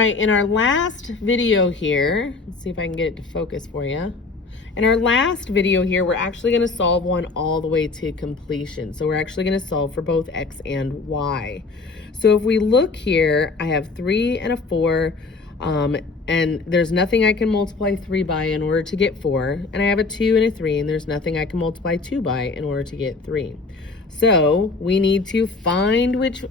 right, in our last video here, let's see if I can get it to focus for you. In our last video here, we're actually going to solve one all the way to completion. So we're actually going to solve for both x and y. So if we look here, I have 3 and a 4, and there's nothing I can multiply 3 by in order to get 4. And I have a 2 and a 3, and there's nothing I can multiply 2 by in order to get 3. So we need to find which,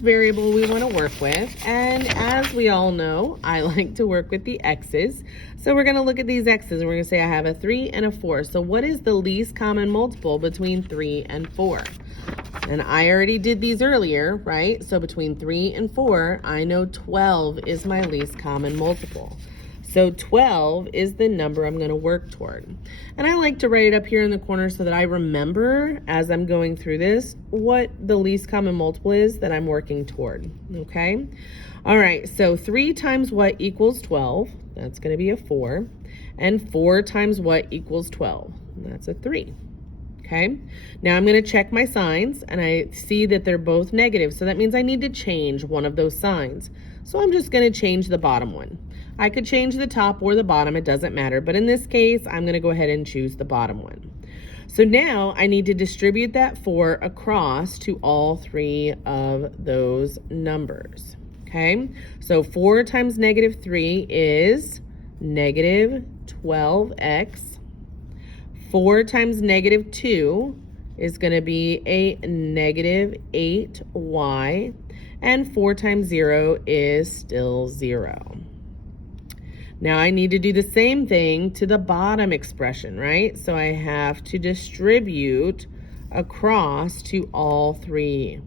variable we want to work with. And as we all know, I like to work with the x's. So we're going to look at these x's and we're going to say I have a 3 and a 4. So what is the least common multiple between 3 and 4? And I already did these earlier, right? So between 3 and 4, I know 12 is my least common multiple. So 12 is the number I'm going to work toward. And I like to write it up here in the corner so that I remember as I'm going through this what the least common multiple is that I'm working toward, okay? All right, so 3 times what equals 12? That's going to be a 4. And 4 times what equals 12? That's a 3. Okay, now I'm going to check my signs and I see that they're both negative. So that means I need to change one of those signs. So I'm just going to change the bottom one. I could change the top or the bottom, it doesn't matter. But in this case, I'm going to go ahead and choose the bottom one. So now I need to distribute that 4 across to all 3 of those numbers. Okay, so 4 times negative 3 is negative 12x. 4 times negative 2 is going to be a negative 8y, and 4 times 0 is still 0. Now I need to do the same thing to the bottom expression, right? So I have to distribute across to all 3.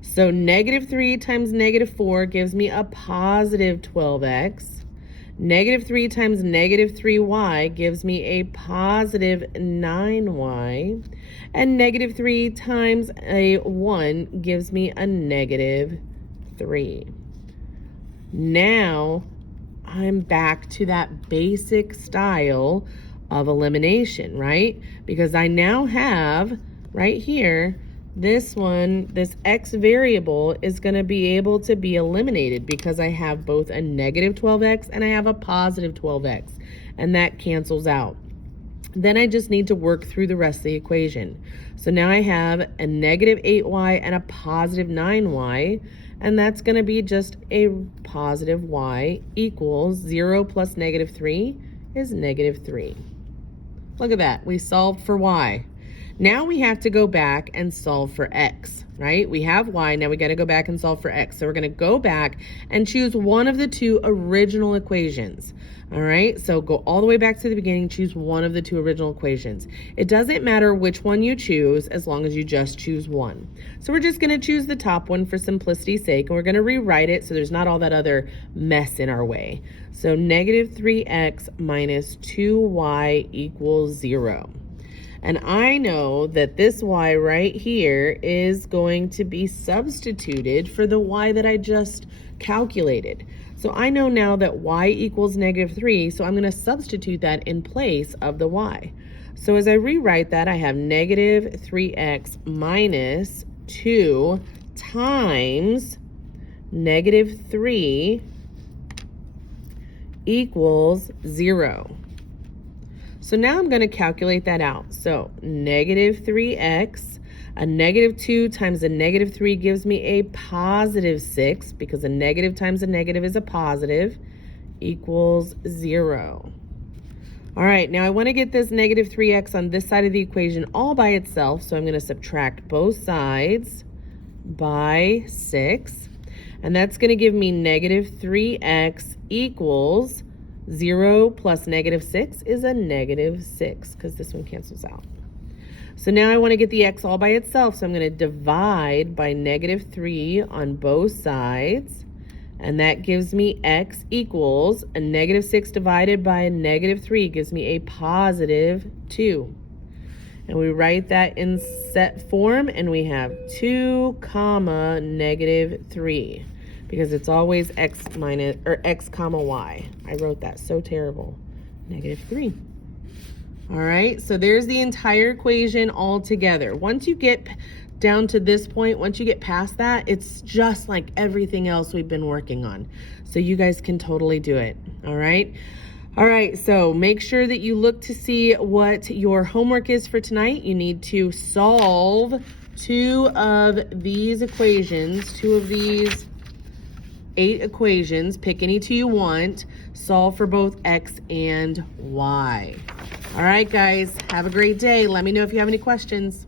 So negative 3 times negative 4 gives me a positive 12x. Negative 3 times negative 3y gives me a positive 9y. And negative 3 times a 1 gives me a negative 3. Now, I'm back to that basic style of elimination, right? Because I now have, right here, this x variable is going to be able to be eliminated because I have both a negative 12x and I have a positive 12x, and that cancels out. Then I just need to work through the rest of the equation. So now I have a negative 8y and a positive 9y, and that's going to be just a positive y equals 0 plus negative 3 is negative 3. Look at that. We solved for y. Now we have to go back and solve for x, right? We have y, now we got to go back and solve for x. So we're going to go back and choose one of the 2 original equations. All right, so go all the way back to the beginning, choose one of the 2 original equations. It doesn't matter which one you choose as long as you just choose one. So we're just going to choose the top one for simplicity's sake, and we're going to rewrite it so there's not all that other mess in our way. So negative 3x minus 2y equals 0. And I know that this y right here is going to be substituted for the y that I just calculated. So I know now that y equals negative 3, so I'm going to substitute that in place of the y. So as I rewrite that, I have negative 3x minus 2 times negative 3 equals 0. So now I'm going to calculate that out. So negative 3x, a negative 2 times a negative 3 gives me a positive 6, because a negative times a negative is a positive, equals 0. All right, now I want to get this negative 3x on this side of the equation all by itself, so I'm going to subtract both sides by 6, and that's going to give me negative 3x equals 0 plus negative 6 is a negative 6, because this one cancels out. So now I want to get the x all by itself, so I'm going to divide by negative 3 on both sides, and that gives me x equals a negative 6 divided by a negative 3 gives me a positive 2. And we write that in set form, and we have 2 comma negative 3. Because it's always x minus, or x comma y. I wrote that so terrible. Negative 3. All right, so there's the entire equation all together. Once you get down to this point, once you get past that, it's just like everything else we've been working on. So you guys can totally do it, all right? All right, so make sure that you look to see what your homework is for tonight. You need to solve 2 of these equations, 2 of these 8 equations. Pick any 2 you want. Solve for both X and Y. All right, guys, have a great day. Let me know if you have any questions.